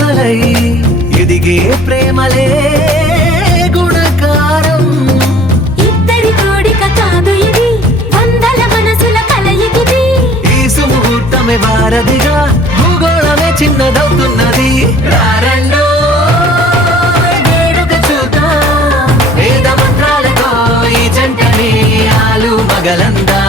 మొదలై ఎదిగే ప్రేమలే గుణకారం. ఇద్దరి కోడిక కాదు ఇది, వందల మనసుల కలయికిది. ఈ సుముహూర్తమే వారధిగా, భూగోళమే చిన్నదవుతున్నది. రారండో వేడుక చూద్దాం, వేద మంత్రాలతో ఈ జంటని ఆలు మగలందా.